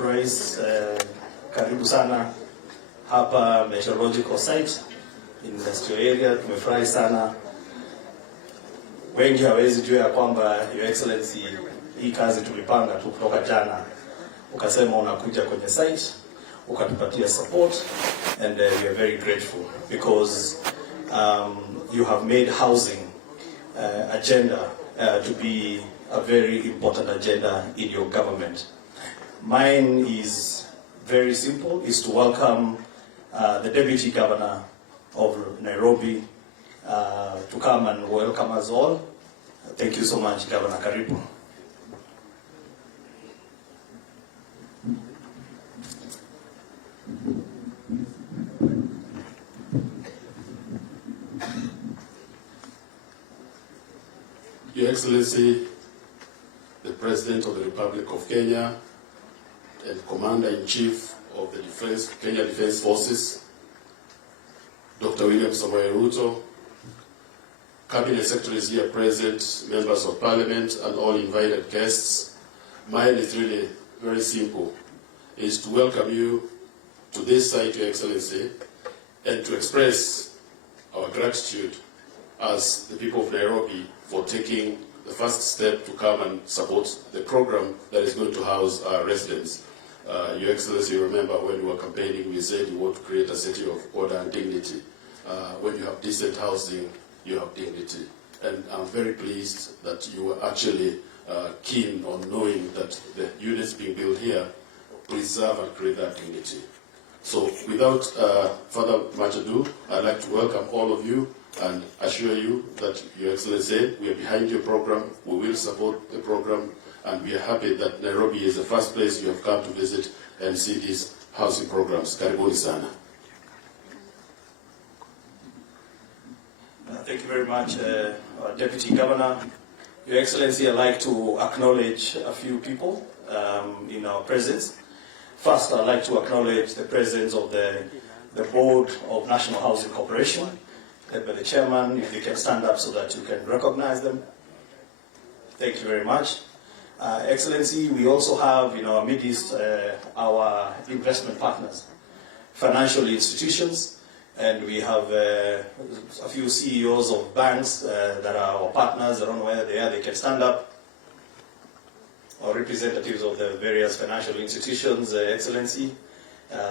Rais, karibu sana hapa meteorological site industrial area. Tumefurahi sana, wengi hawezi jua kwamba Your Excellency, hii kazi tulipanga tu kutoka jana, ukasema unakuja kwenye site ukatupatia support, and we are very grateful because you have made housing agenda to be a very important agenda in your government. Mine is very simple, is to welcome the Deputy Governor of Nairobi to come and welcome us all. Thank you so much, Governor. Karibu. Your Excellency, the President of the Republic of Kenya and Commander-in-Chief of the Kenya Defence Forces, Dr. William Ruto, Cabinet Secretaries here present, Members of Parliament, and all invited guests. Mine is really very simple, is to welcome you to this site, Your Excellency, and to express our gratitude as the people of Nairobi for taking the first step to come and support the program that is going to house our residents. Your Excellency, you remember when we were campaigning, we said you want to create a city of order and dignity. When you have decent housing, you have dignity. And I'm very pleased that you were actually keen on knowing that the units being built here preserve and create that dignity. So without further much ado, I'd like to welcome all of you and assure you that, Your Excellency, we are behind your program, we will support the program, and we are happy that Nairobi is the first place you have come to visit and see these housing programs. Karibuni sana. Thank you very much, Deputy Governor. Your Excellency, I'd like to acknowledge a few people in our presence. First, I'd like to acknowledge the presence of the Board of National Housing Corporation, led by the Chairman. If they can stand up so that you can recognize them. Thank you very much. Excellency, we also have in our midst our investment partners, financial institutions, and we have a few CEOs of banks that are our partners. I don't know where they are, they can stand up. Or representatives of the various financial institutions, Excellency,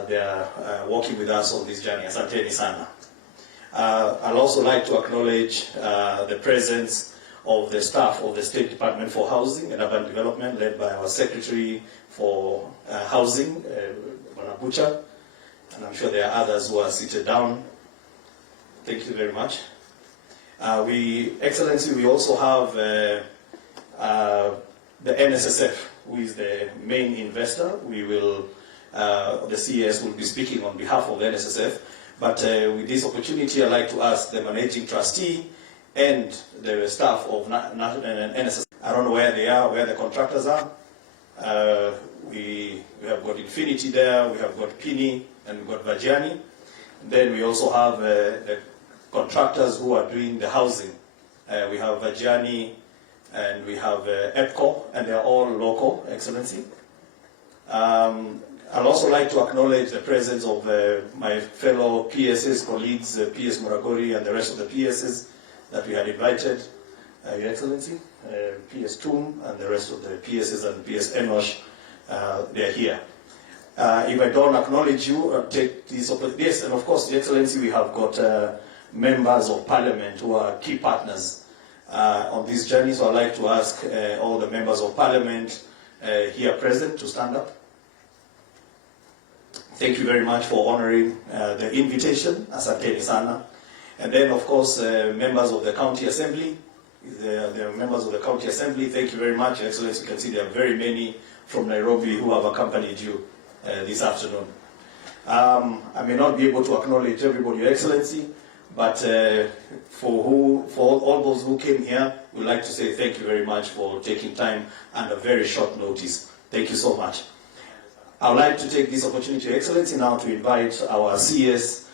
they are working with us on this journey. Asanteni sana. I'd also like to acknowledge the presence of the staff of the State Department for Housing and Urban Development, led by our Secretary for Housing, Manabucha, and I'm sure there are others who are seated down. Thank you very much. Excellency, we also have the NSSF, who is the main investor. We will, the CES will be speaking on behalf of the NSSF. But with this opportunity, I'd like to ask the managing trustee and the staff of NSSF. I don't know where they are, where the contractors are. We have got Infinity there, we have got Pini, and we've got Vajani. Then we also have the contractors who are doing the housing. We have Vajani, and we have EPCO, and they're all local, Excellency. I'd also like to acknowledge the presence of my fellow PSS colleagues, PS Muragori and the rest of the PSs that we had invited, Your Excellency, PS Tum and the rest of the PSs and PS Enosh, they're here. If I don't acknowledge you, I'll take this opportunity. Yes, and of course, Your Excellency, we have got members of Parliament who are key partners on this journey, so I'd like to ask all the members of Parliament here present to stand up. Thank you very much for honoring the invitation, asanteni sana. And then, of course, members of the County Assembly. There are members of the County Assembly. Thank you very much, Your Excellency. You can see there are very many from Nairobi who have accompanied you this afternoon. I may not be able to acknowledge everybody, Your Excellency, but for all those who came here, we'd like to say thank you very much for taking time under very short notice. Thank you so much. I would like to take this opportunity, Your Excellency, now to invite our CS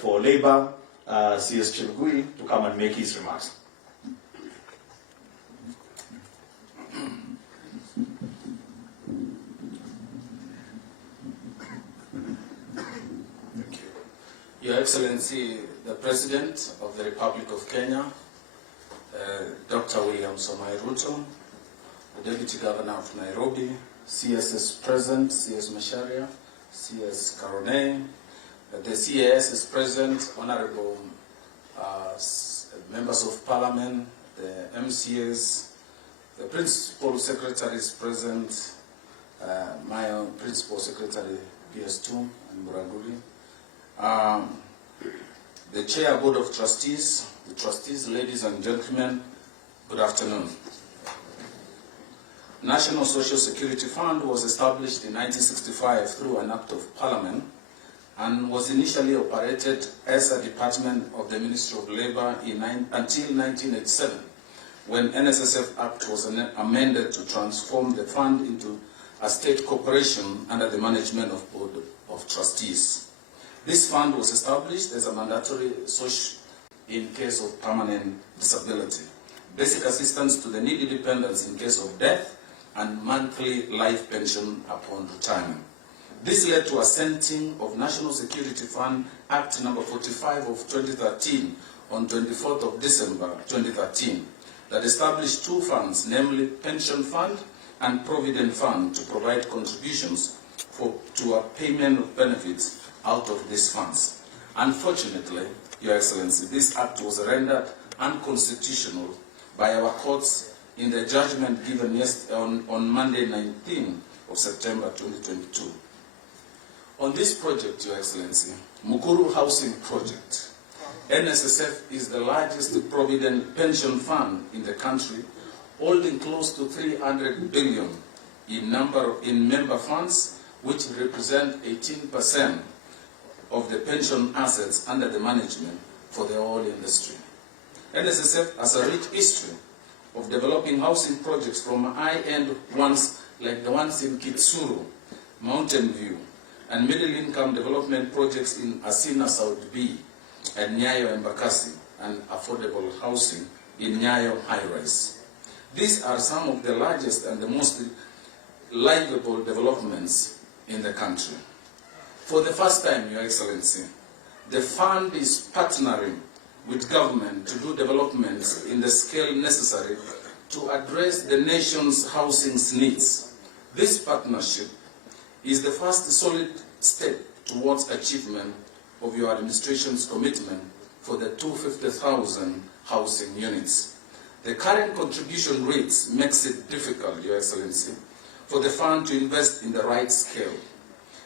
for Labor, CS Chilgui, to come and make his remarks. Your Excellency, the President of the Republic of Kenya, Dr. William Samoei Ruto, the Deputy Governor of Nairobi, CS's President, CS Macharia, CS Karone, the CAS is present, Honorable Members of Parliament, the MCAs, the Principal Secretary is present, my own Principal Secretary PS2 and Muraguri, the Chair Board of Trustees, the trustees, ladies and gentlemen, good afternoon. National Social Security Fund was established in 1965 through an Act of Parliament and was initially operated as a department of the Ministry of Labour until 1987, when NSSF Act was amended to transform the fund into a state corporation under the management of Board of Trustees. This fund was established as a mandatory social in case of permanent disability, basic assistance to the needy dependents in case of death, and monthly life pension upon retirement. This led to a assenting of National Security Fund Act number 45 of 2013 on 24th of December 2013 that established two funds, namely Pension Fund and Provident Fund, to provide contributions to a payment of benefits out of these funds. Unfortunately, Your Excellency, this act was rendered unconstitutional by our courts in the judgment given on Monday, 19th of September 2022. On this project, Your Excellency, Mukuru Housing Project, NSSF is the largest provident pension fund in the country, holding close to 300 billion in member funds, which represent 18% of the pension assets under the management for the whole industry. NSSF has a rich history of developing housing projects from high-end ones like the ones in Kitsuru, Mountain View, and middle-income development projects in Asina South B and Nyayo Embakasi, and affordable housing in Nyayo High-Rise. These are some of the largest and the most livable developments in the country. For the first time, Your Excellency, the fund is partnering with government to do developments in the scale necessary to address the nation's housing needs. This partnership is the first solid step towards achievement of your administration's commitment for the 250,000 housing units. The current contribution rates makes it difficult, Your Excellency, for the fund to invest in the right scale.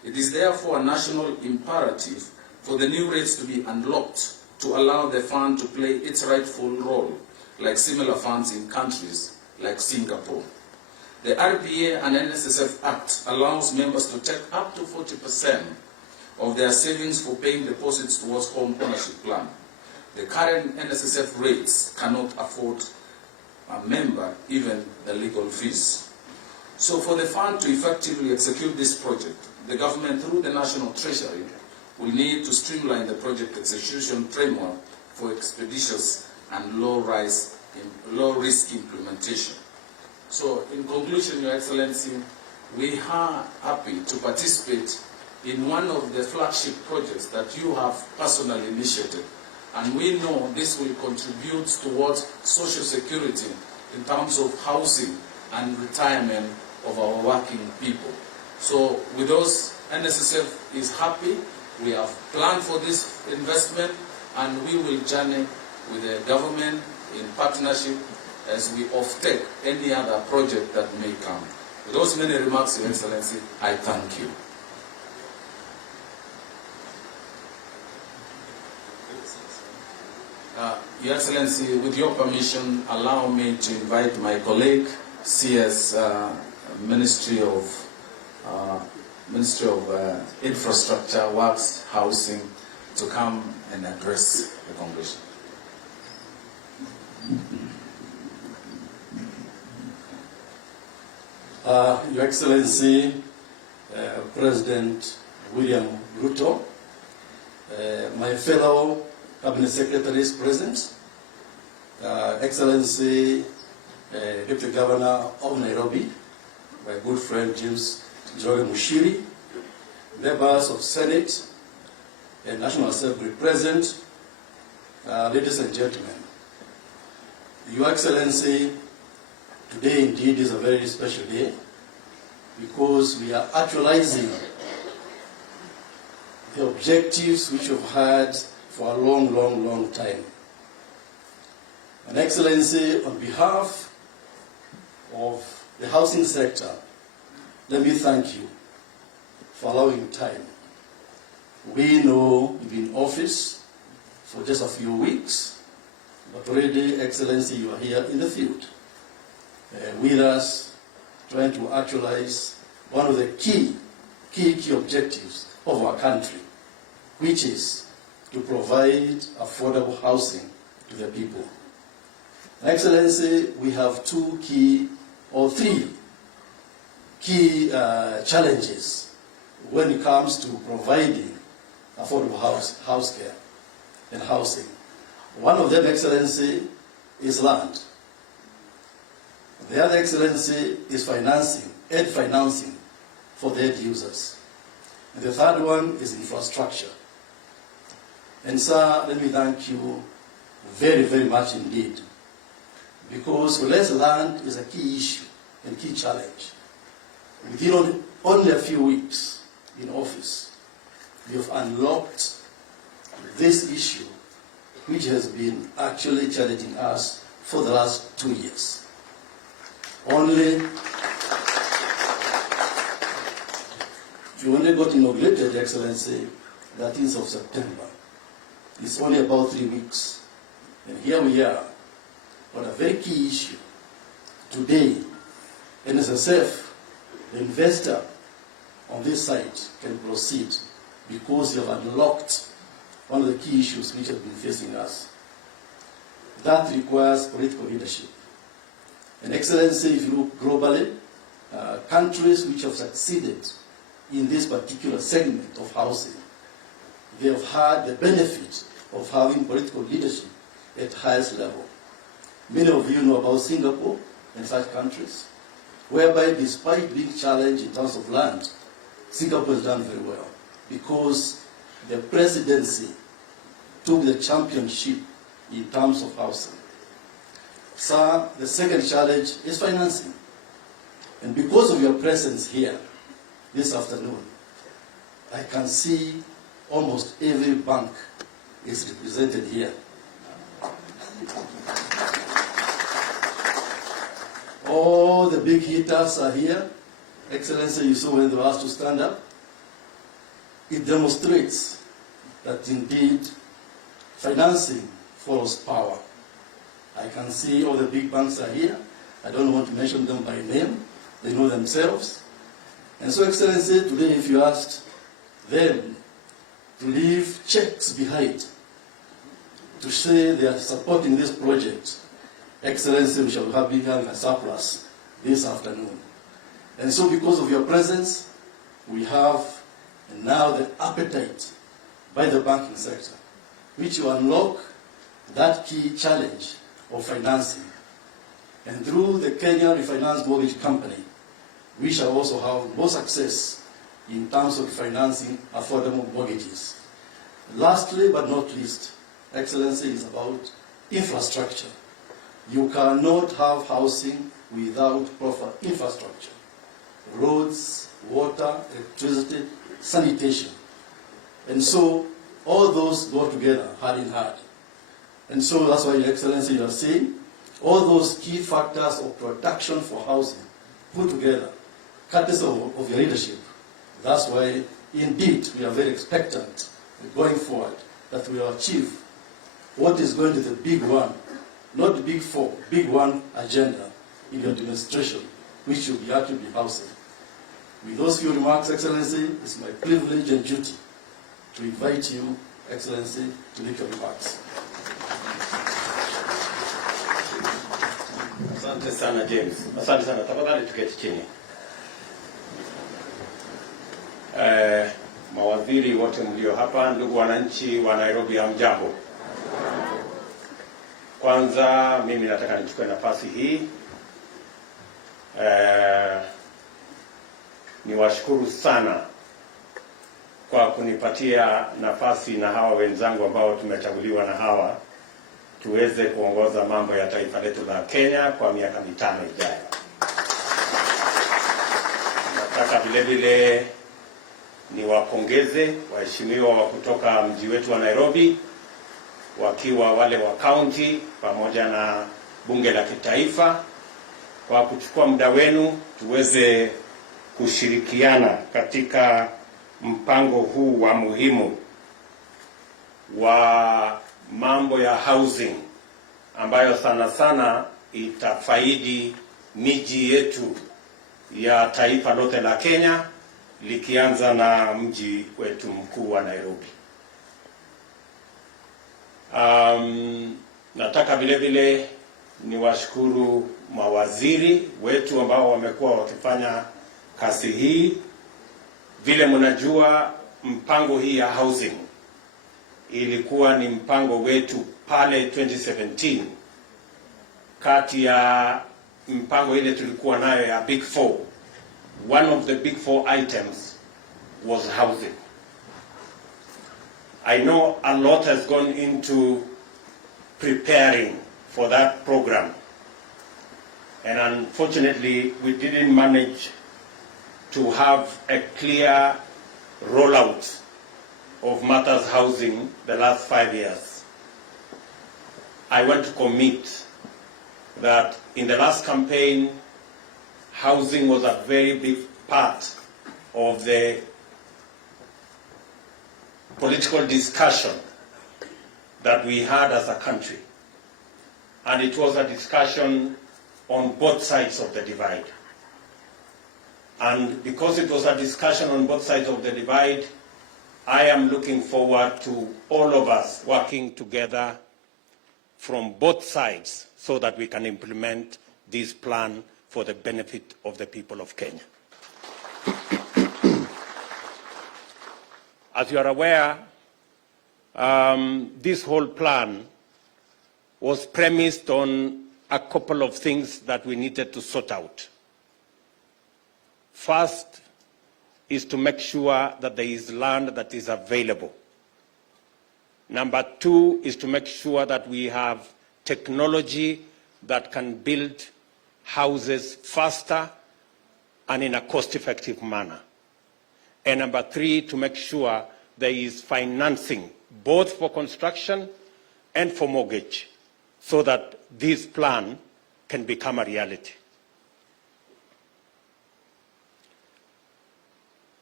It is therefore a national imperative for the new rates to be unlocked to allow the fund to play its rightful role, like similar funds in countries like Singapore. The RPA and NSSF Act allows members to take up to 40% of their savings for paying deposits towards home ownership plan. The current NSSF rates cannot afford a member even the legal fees. So for the fund to effectively execute this project, the government through the National Treasury will need to streamline the project execution framework for expeditious and low-risk implementation. So, in conclusion, Your Excellency, we are happy to participate in one of the flagship projects that you have personally initiated. And we know this will contribute towards social security in terms of housing and retirement of our working people. So, with those, NSSF is happy. We have planned for this investment, and we will journey with the government in partnership as we offtake any other project that may come. With those many remarks, Your Excellency, I thank you. Your Excellency, with your permission, allow me to invite my colleague, CS Ministry of Infrastructure, Works, Housing, to come and address the Congression. Your Excellency, President William Ruto, my fellow Cabinet Secretaries present, Excellency, Deputy Governor of Nairobi, my good friend James Joy Mushiri, members of Senate, and National Assembly present, ladies and gentlemen, Your Excellency, today indeed is a very special day because we are actualizing the objectives which we've had for a long time. And Excellency, on behalf of the housing sector, let me thank you for allowing time. We know you've been in office for just a few weeks, but already, Excellency, you are here in the field with us, trying to actualize one of the key objectives of our country, which is to provide affordable housing to the people. Excellency, we have three key challenges when it comes to providing affordable house care and housing. One of them, Excellency, is land. The other, Excellency, is financing for the end users. And the third one is infrastructure. And sir, let me thank you very much indeed, because less land is a key issue and key challenge. Within only a few weeks in office, we have unlocked this issue, which has been actually challenging us for the last 2 years. You only got inaugurated, Excellency, 13th of September. It's only about 3 weeks. And here we are on a very key issue. Today, NSSF, the investor on this site, can proceed because you have unlocked one of the key issues which have been facing us. That requires political leadership. And Excellency, if you look globally, countries which have succeeded in this particular segment of housing, they have had the benefit of having political leadership at highest level. Many of you know about Singapore and such countries, whereby despite being challenged in terms of land, Singapore has done very well because the presidency took the championship in terms of housing. Sir, the second challenge is financing. And because of your presence here this afternoon, I can see almost every bank is represented here. All the big hitters are here. Excellency, you saw when they were asked to stand up. It demonstrates that indeed financing follows power. I can see all the big banks are here. I don't want to mention them by name. They know themselves. And so, Excellency, today if you asked them to leave checks behind to say they are supporting this project, Excellency, we shall be having a surplus this afternoon. And so because of your presence, we have now the appetite by the banking sector, which will unlock that key challenge of financing. And through the Kenya Refinance Mortgage Company, we shall also have more success in terms of financing affordable mortgages. Lastly but not least, Excellency, is about infrastructure. You cannot have housing without proper infrastructure. Roads, water, electricity, sanitation. And so all those go together, hand in hand. And so that's why, Your Excellency, you are saying all those key factors of production for housing put together, courtesy of your leadership. That's why, indeed, we are very expectant going forward that we will achieve what is going to be the big one, not the big four, big one agenda in your administration, which will be actually housing. With those few remarks, Excellency, it's my privilege and duty to invite you, Excellency, to make your remarks. Asante sana James. Asante sana. Tafadhali tuketi chini. Mawaziri wote mlio hapa, ndugu wananchi wa Nairobi, hamjambo. Kwanza mimi nataka nichukue nafasi hii niwashukuru sana kwa kunipatia nafasi na hawa wenzangu ambao tumechaguliwa na hawa tuweze kuongoza mambo ya taifa letu la Kenya kwa miaka 5 ijayo. Nataka vile vile niwapongeze waheshimiwa wa kutoka mji wetu wa Nairobi, wakiwa wale wa county pamoja na bunge la kitaifa, kwa kuchukua muda wenu tuweze kushirikiana katika mpango huu wa muhimu wa mambo ya housing ambayo sana sana itafaidi miji yetu ya taifa lote la Kenya, likianza na mji wetu mkuu wa Nairobi. Nataka vile vile niwashukuru mawaziri wetu ambao wamekuwa wakifanya kazi hii. Vile mnajua, mpango hii ya housing ilikuwa ni mpango wetu pale 2017. Kati ya mpango ile tulikuwa nayo ya Big Four, one of the Big Four items was housing. I know a lot has gone into preparing for that program, and unfortunately we didn't manage to have a clear rollout of matters housing the last 5 years. I want to commit that in the last campaign, housing was a very big part of the political discussion that we had as a country. And it was a discussion on both sides of the divide. And because it was a discussion on both sides of the divide, I am looking forward to all of us working together from both sides so that we can implement this plan for the benefit of the people of Kenya. As you are aware, this whole plan was premised on a couple of things that we needed to sort out. First is to make sure that there is land that is available. Number two is to make sure that we have technology that can build houses faster and in a cost-effective manner. And number three, to make sure there is financing, both for construction and for mortgage, so that this plan can become a reality.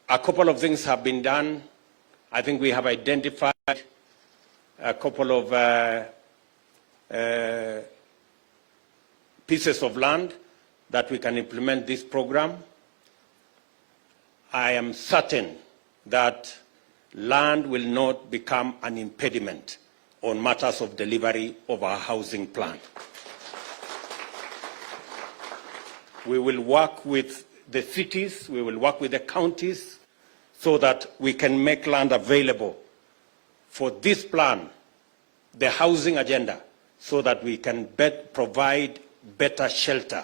A couple of things have been done. I think we have identified a couple of pieces of land that we can implement this program. I am certain that land will not become an impediment on matters of delivery of our housing plan. We will work with the cities, we will work with the counties so that we can make land available for this plan, the housing agenda, so that we can provide better shelter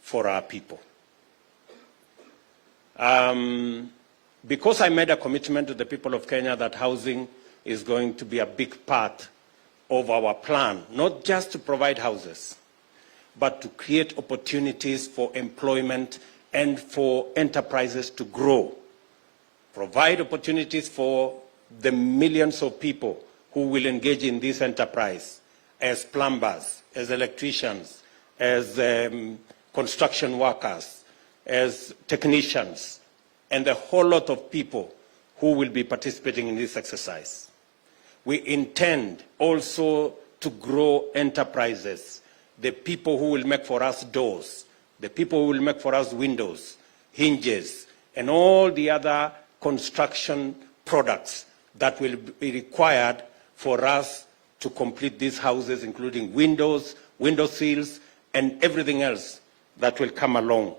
for our people. Because I made a commitment to the people of Kenya that housing is going to be a big part of our plan, not just to provide houses, but to create opportunities for employment and for enterprises to grow, provide opportunities for the millions of people who will engage in this enterprise as plumbers, as electricians, as construction workers, as technicians, and a whole lot of people who will be participating in this exercise. We intend also to grow enterprises, the people who will make for us doors, the people who will make for us windows, hinges, and all the other construction products that will be required for us to complete these houses, including windows, window sills, and everything else that will come along.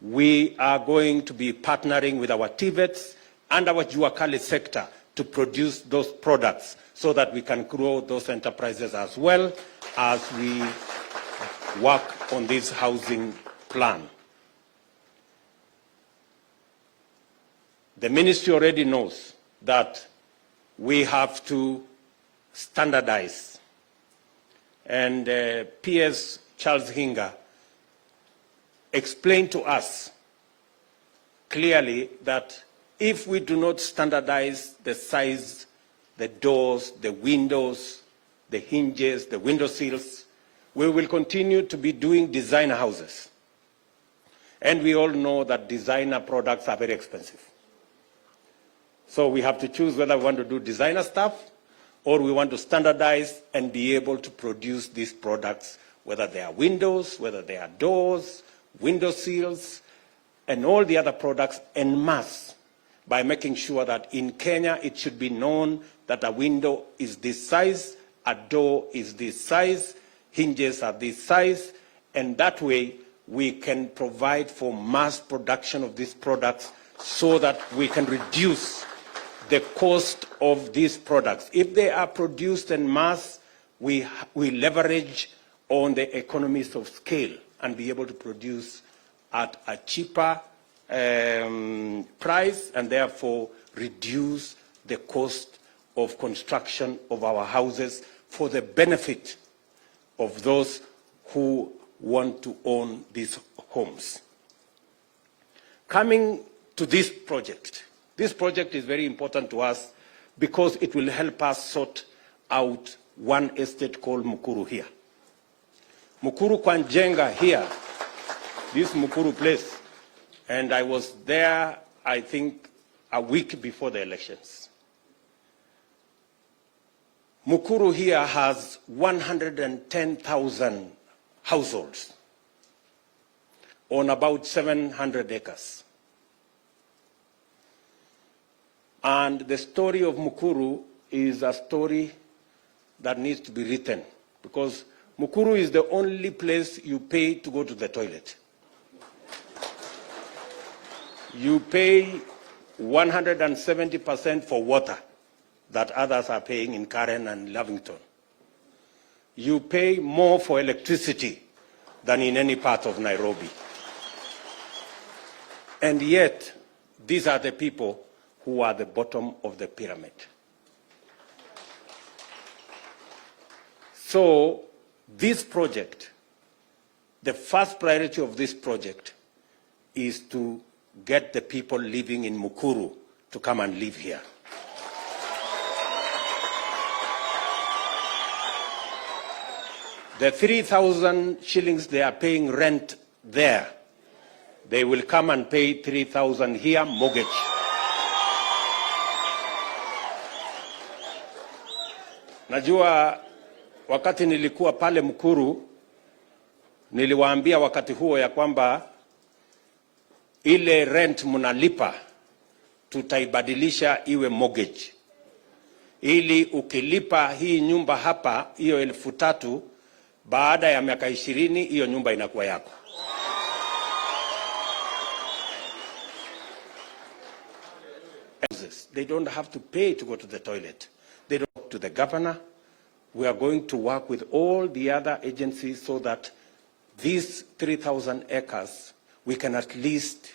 We are going to be partnering with our TVETs and our Juakali sector to produce those products so that we can grow those enterprises as well as we work on this housing plan. The ministry already knows that we have to standardize. And PS Charles Hinga explained to us clearly that if we do not standardize the size, the doors, the windows, the hinges, the window sills, we will continue to be doing designer houses. And we all know that designer products are very expensive. So we have to choose whether we want to do designer stuff or we want to standardize and be able to produce these products, whether they are windows, whether they are doors, window sills, and all the other products en masse, by making sure that in Kenya it should be known that a window is this size, a door is this size, hinges are this size, and that way we can provide for mass production of these products so that we can reduce the cost of these products. If they are produced en masse, we leverage on the economies of scale and be able to produce at a cheaper price and therefore reduce the cost of construction of our houses for the benefit of those who want to own these homes. Coming to this project is very important to us because it will help us sort out one estate called Mukuru here. Mukuru Kwanjenga here, this Mukuru place, and I was there, I think, a week before the elections. Mukuru here has 110,000 households on about 700 acres. And the story of Mukuru is a story that needs to be written because Mukuru is the only place you pay to go to the toilet. You pay 170% for water that others are paying in Karen and Lavington. You pay more for electricity than in any part of Nairobi. And yet, these are the people who are the bottom of the pyramid. So, this project, the first priority of this project is to get the people living in Mukuru to come and live here. The 3,000 shillings they are paying rent there, they will come and pay 3,000 here mortgage. Najua wakati nilikuwa pale Mukuru, niliwaambia wakati huo ya kwamba ile rent mnalipa tutaibadilisha iwe mortgage. Ili ukilipa hii nyumba hapa, hiyo 3,000, baada ya miaka 20, hiyo nyumba inakuwa yako. They don't have to pay to go to the toilet. They don't go to the governor. We are going to work with all the other agencies so that these 3,000 acres, we can at least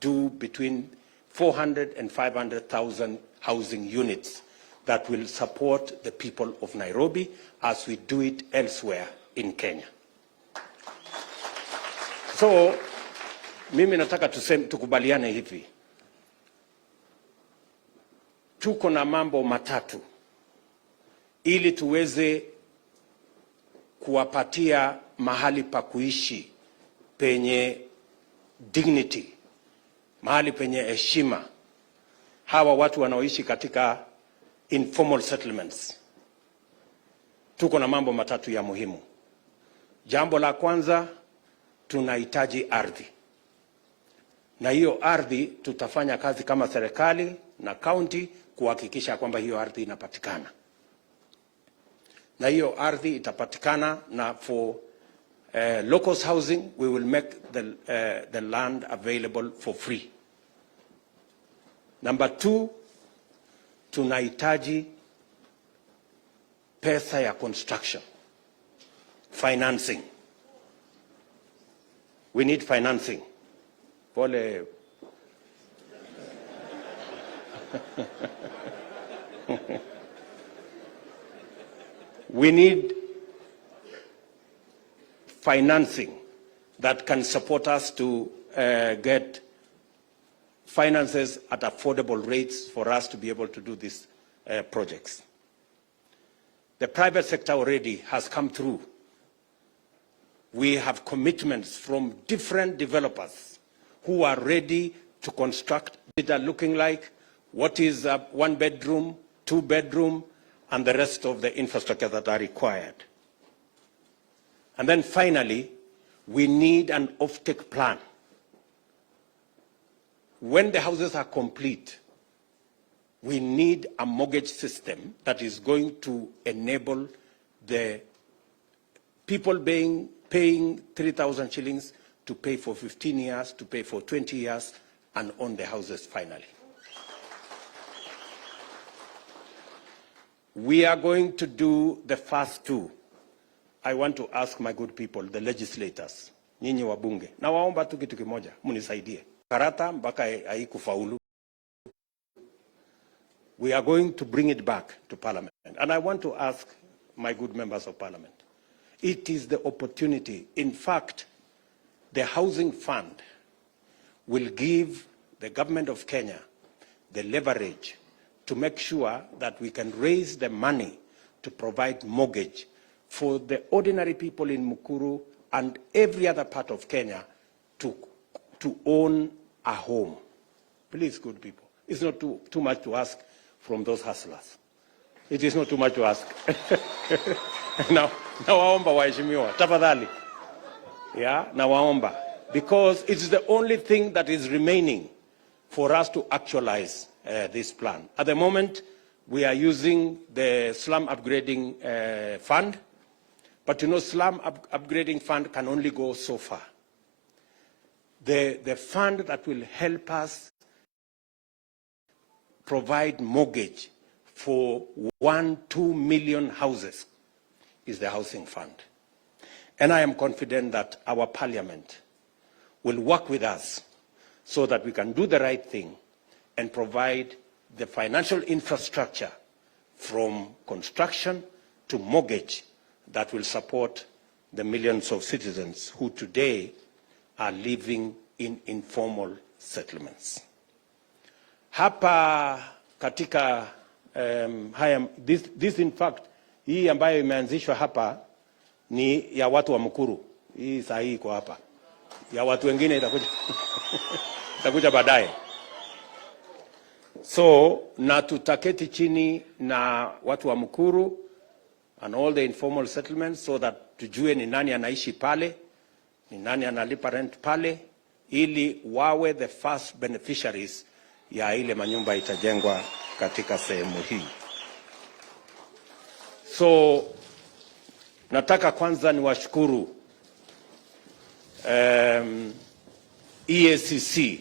do between 400 and 500,000 housing units that will support the people of Nairobi as we do it elsewhere in Kenya. So, mimi nataka tukubaliane hivi. Tuko na mambo matatu ili tuweze kuwapatia mahali pa kuishi penye dignity, mahali penye heshima hawa watu wanaoishi katika informal settlements. Tuko na mambo matatu ya muhimu. Jambo la kwanza, tunahitaji ardhi. Na hiyo ardhi tutafanya kazi kama serikali na county kuhakikisha kwamba hiyo ardhi inapatikana. Na hiyo ardhi itapatikana na for locals housing, we will make the land available for free. Number 2, tunahitaji pesa ya construction, financing. We need financing. Pole. We need financing that can support us to get finances at affordable rates for us to be able to do these projects. The private sector already has come through. We have commitments from different developers who are ready to construct. It are looking like what is a 1-bedroom, 2-bedroom, and the rest of the infrastructure that are required. And then finally, we need an offtake plan. When the houses are complete, we need a mortgage system that is going to enable the people paying 3,000 shillings to pay for 15 years, to pay for 20 years, and own the houses finally. We are going to do the first two. I want to ask my good people, the legislators, nyinyi wabunge, na waomba tu kitu kimoja, munisaidie. Karata mpaka haikufaulu. We are going to bring it back to Parliament. And I want to ask my good members of Parliament, it is the opportunity. In fact, the Housing Fund will give the government of Kenya the leverage to make sure that we can raise the money to provide mortgage for the ordinary people in Mukuru and every other part of Kenya to own a home. Please, good people, it's not too much to ask from those hustlers. It is not too much to ask. Now waomba waheshimiwa, tafadhali. Yeah, now waomba. Because it's the only thing that is remaining for us to actualize this plan. At the moment, we are using the slum upgrading fund, but you know, slum upgrading fund can only go so far. The fund that will help us provide mortgage for 1-2 million houses is the Housing Fund. And I am confident that our Parliament will work with us so that we can do the right thing and provide the financial infrastructure from construction to mortgage that will support the millions of citizens who today are living in informal settlements. Hapa katika this in fact, hii ambayo imeanzishwa hapa ni ya watu wa Mukuru. Hii saa hii iko hapa. Ya watu wengine itakuja baadaye. So, na tutaketi chini na watu wa Mukuru and all the informal settlements so that tujue ni nani anaishi pale, ni nani analipa rent pale, ili wawe the first beneficiaries ya ile manyumba itajengwa katika sehemu hii. So, nataka kwanza niwashukuru EACC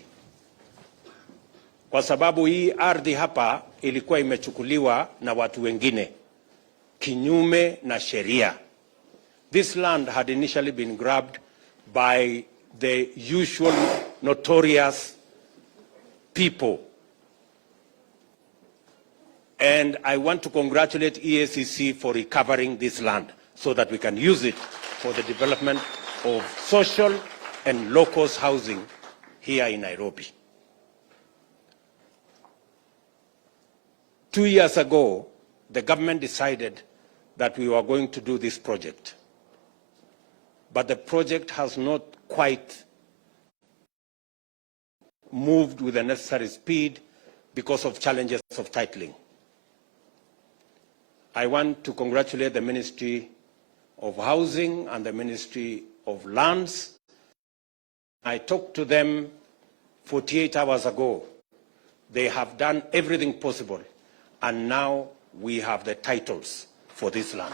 kwa sababu hii ardhi hapa ilikuwa imechukuliwa na watu wengine kinyume na sheria. This land had initially been grabbed by the usual notorious people. And I want to congratulate EACC for recovering this land so that we can use it for the development of social and low-cost housing here in Nairobi. 2 years ago, the government decided that we were going to do this project. But the project has not quite moved with the necessary speed because of challenges of titling. I want to congratulate the Ministry of Housing and the Ministry of Lands. I talked to them 48 hours ago. They have done everything possible, and now we have the titles for this land.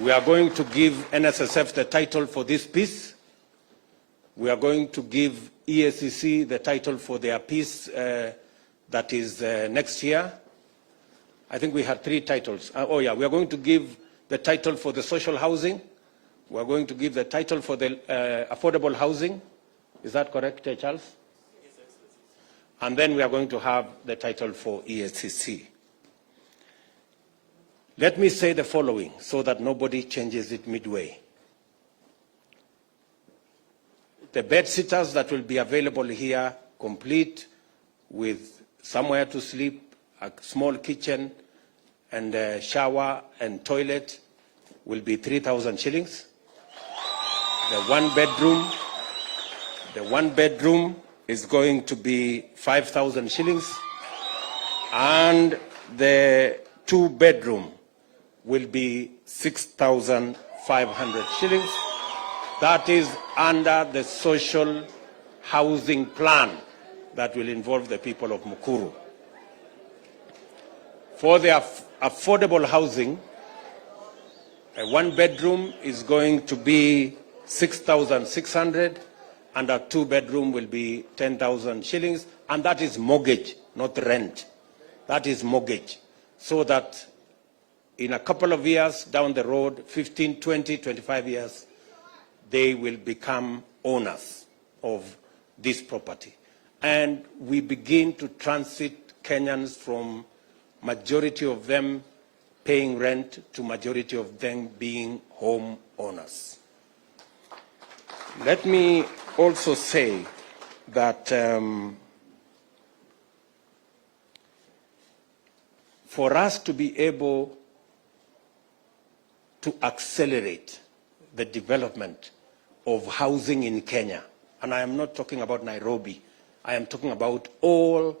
We are going to give NSSF the title for this piece. We are going to give EACC the title for their piece that is next year. I think we had 3 titles. We are going to give the title for the social housing. We are going to give the title for the affordable housing. Is that correct, Charles? Yes, and then we are going to have the title for ESCC. Let me say the following so that nobody changes it midway. The bed sitters that will be available here, complete with somewhere to sleep, a small kitchen, and a shower and toilet, will be 3,000 shillings. The one bedroom is going to be 5,000 shillings, and the 2-bedroom will be 6,500 shillings. That is under the social housing plan that will involve the people of Mukuru. For the affordable housing, a 1-bedroom is going to be 6,600, and a 2-bedroom will be 10,000 shillings, and that is mortgage, not rent. That is mortgage, so that in a couple of years down the road, 15, 20, 25 years, they will become owners of this property. And we begin to transit Kenyans from majority of them paying rent to majority of them being home owners. Let me also say that for us to be able to accelerate the development of housing in Kenya, and I am not talking about Nairobi, I am talking about all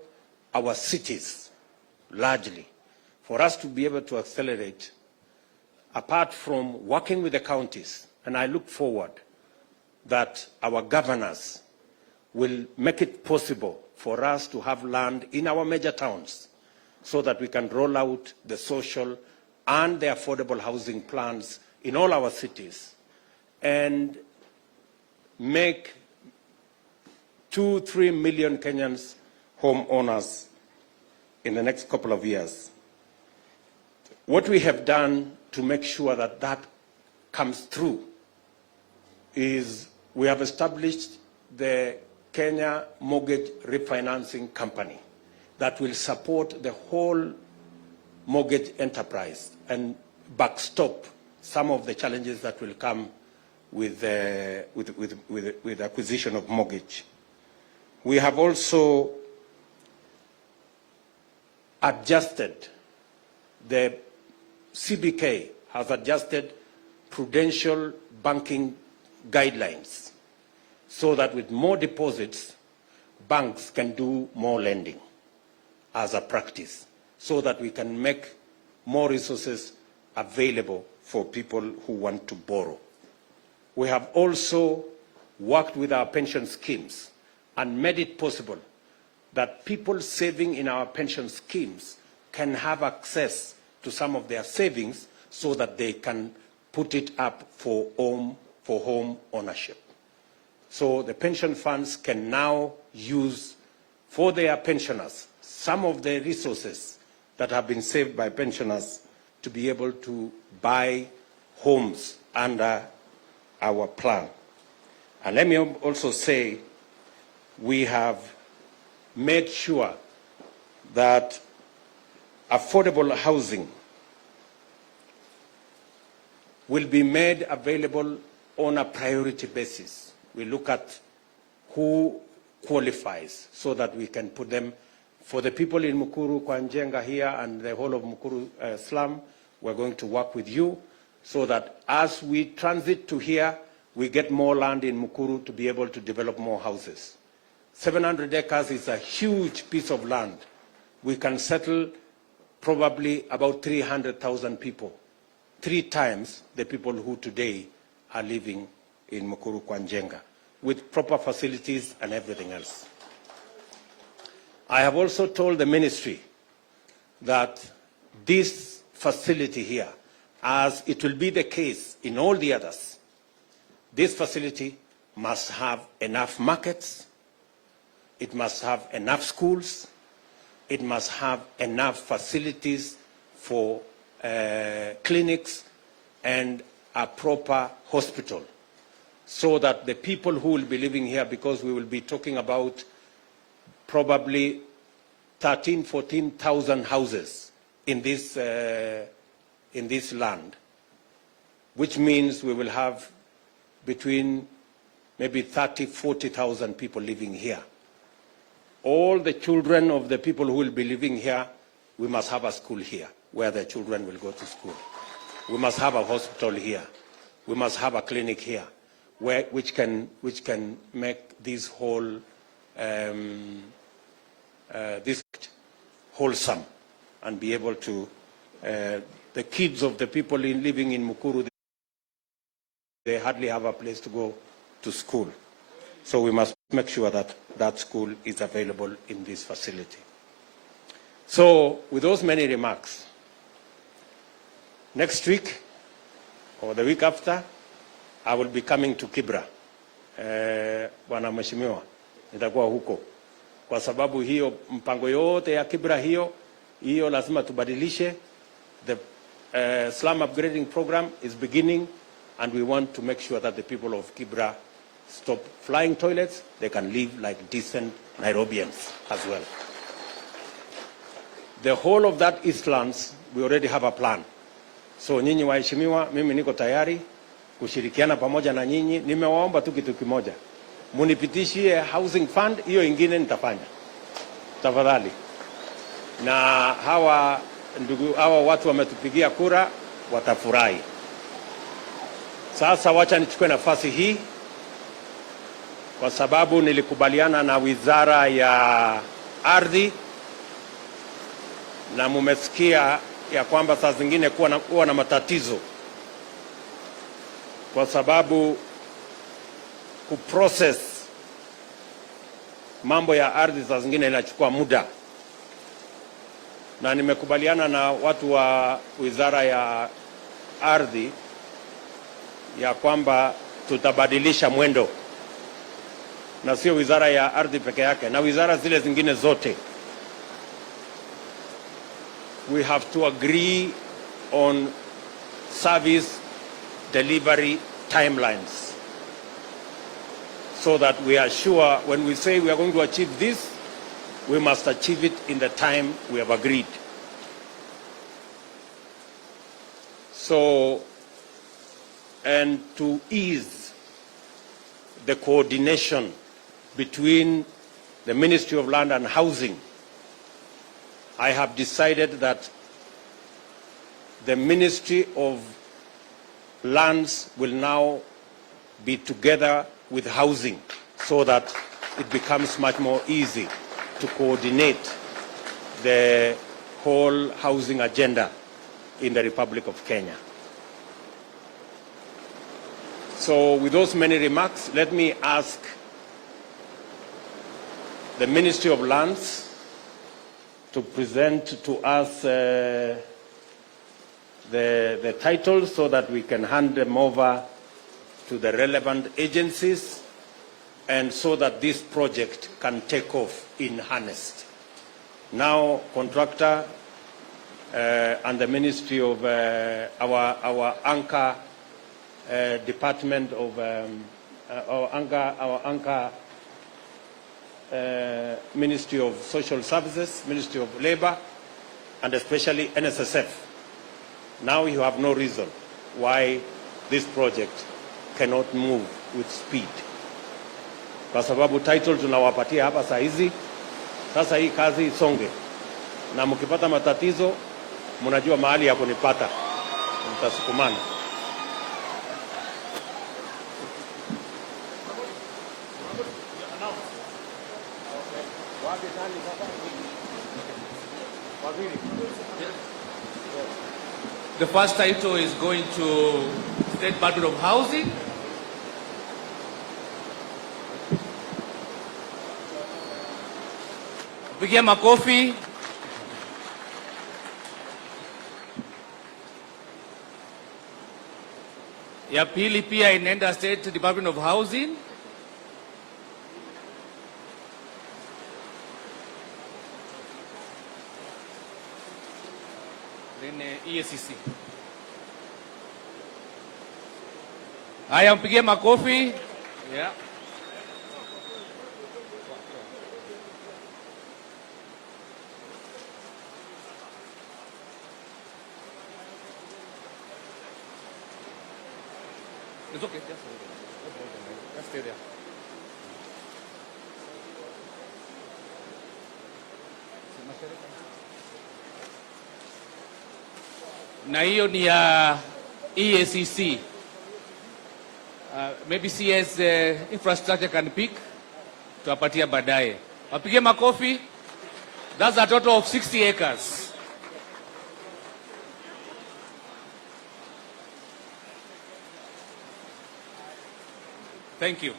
our cities, largely. For us to be able to accelerate, apart from working with the counties, and I look forward that our governors will make it possible for us to have land in our major towns so that we can roll out the social and the affordable housing plans in all our cities and make 2-3 million Kenyans homeowners in the next couple of years. What we have done to make sure that that comes through is we have established the Kenya Mortgage Refinancing Company that will support the whole mortgage enterprise and backstop some of the challenges that will come with acquisition of mortgage. We have also adjusted, the CBK has adjusted prudential banking guidelines so that with more deposits, banks can do more lending as a practice, so that we can make more resources available for people who want to borrow. We have also worked with our pension schemes and made it possible that people saving in our pension schemes can have access to some of their savings so that they can put it up for home ownership. So the pension funds can now use for their pensioners some of the resources that have been saved by pensioners to be able to buy homes under our plan. And let me also say, we have made sure that affordable housing will be made available on a priority basis. We look at who qualifies so that we can put them. For the people in Mukuru, Kwanjenga here and the whole of Mukuru slum, we're going to work with you so that as we transit to here, we get more land in Mukuru to be able to develop more houses. 700 acres is a huge piece of land. We can settle probably about 300,000 people, 3 times the people who today are living in Mukuru Kwanjenga, with proper facilities and everything else. I have also told the ministry that this facility here, as it will be the case in all the others, this facility must have enough markets, it must have enough schools, it must have enough facilities for clinics and a proper hospital, so that the people who will be living here, because we will be talking about probably 14,000 houses in this land, which means we will have between maybe 40,000 people living here. All the children of the people who will be living here, we must have a school here where the children will go to school. We must have a hospital here. We must have a clinic here, which can make this whole this wholesome and be able to the kids of the people living in Mukuru, they hardly have a place to go to school. So we must make sure that that school is available in this facility. So with those many remarks, next week or the week after, I will be coming to Kibra. Bwana Mheshimiwa, nitakuwa huko. Kwa sababu hiyo mpango yote ya Kibra hiyo lazima tubadilishe. The slum upgrading program is beginning, and we want to make sure that the people of Kibra stop flying toilets. They can live like decent Nairobians as well. The whole of that Eastlands, we already have a plan. So nyinyi waheshimiwa, mimi niko tayari kushirikiana pamoja na nyinyi. Nimewaomba tu kitu kimoja, munipitishie housing fund, hiyo ingine nitafanya tafadhali. Na hawa watu wametupigia kura, watafurahi. Sasa wacha nichukue nafasi hii, kwa sababu nilikubaliana na Wizara ya Ardhi, na mumesikia ya kwamba saa zingine kuwa na matatizo, kwa sababu kuprocess mambo ya ardhi saa zingine inachukua muda, na nimekubaliana na watu wa Wizara ya Ardhi ya kwamba tutabadilisha mwendo, na sio Wizara ya Ardhi peke yake, na wizara zile zingine zote. We have to agree on service delivery timelines, so that we are sure when we say we are going to achieve this, we must achieve it in the time we have agreed. So, and to ease the coordination between the Ministry of Land and Housing, I have decided that the Ministry of Lands will now be together with Housing, so that it becomes much more easy to coordinate the whole housing agenda in the Republic of Kenya. So with those many remarks, let me ask the Ministry of Lands to present to us the titles, so that we can hand them over to the relevant agencies, and so that this project can take off in earnest. Now, contractor and the Ministry of our anchor department of our anchor Ministry of Social Services, Ministry of Labor, and especially NSSF. Now you have no reason why this project cannot move with speed. Kwa sababu title tunawapatia hapa saa hizi, sasa hii kazi isonge. Na mkipata matatizo, mnajua mahali ya kunipata. Mtasukumana. The first title is going to State Department of Housing. Pigia makofi. Ya pili pia inaenda State Department of Housing. EACC. Haya, mpigie makofi. Yeah. It's okay. Just stay there. Na hiyo ni ya EACC. Maybe CS infrastructure can pick. Tuwapatia baadaye. Wapige makofi. That's a total of 60 acres. Thank you.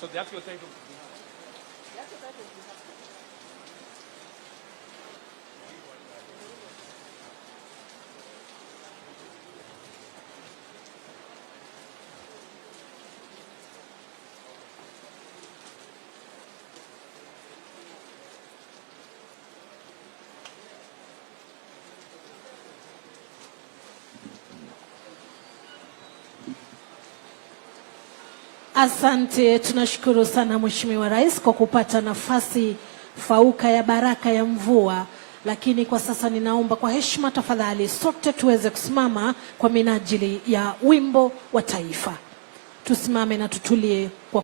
So the actual title. Asante, tunashukuru sana Mheshimiwa Rais kwa kupata nafasi fauka ya baraka ya mvua. Lakini kwa sasa ninaomba kwa heshima tafadhali sote tuweze kusimama kwa minajili ya wimbo wa taifa. Tusimame na tutulie kwa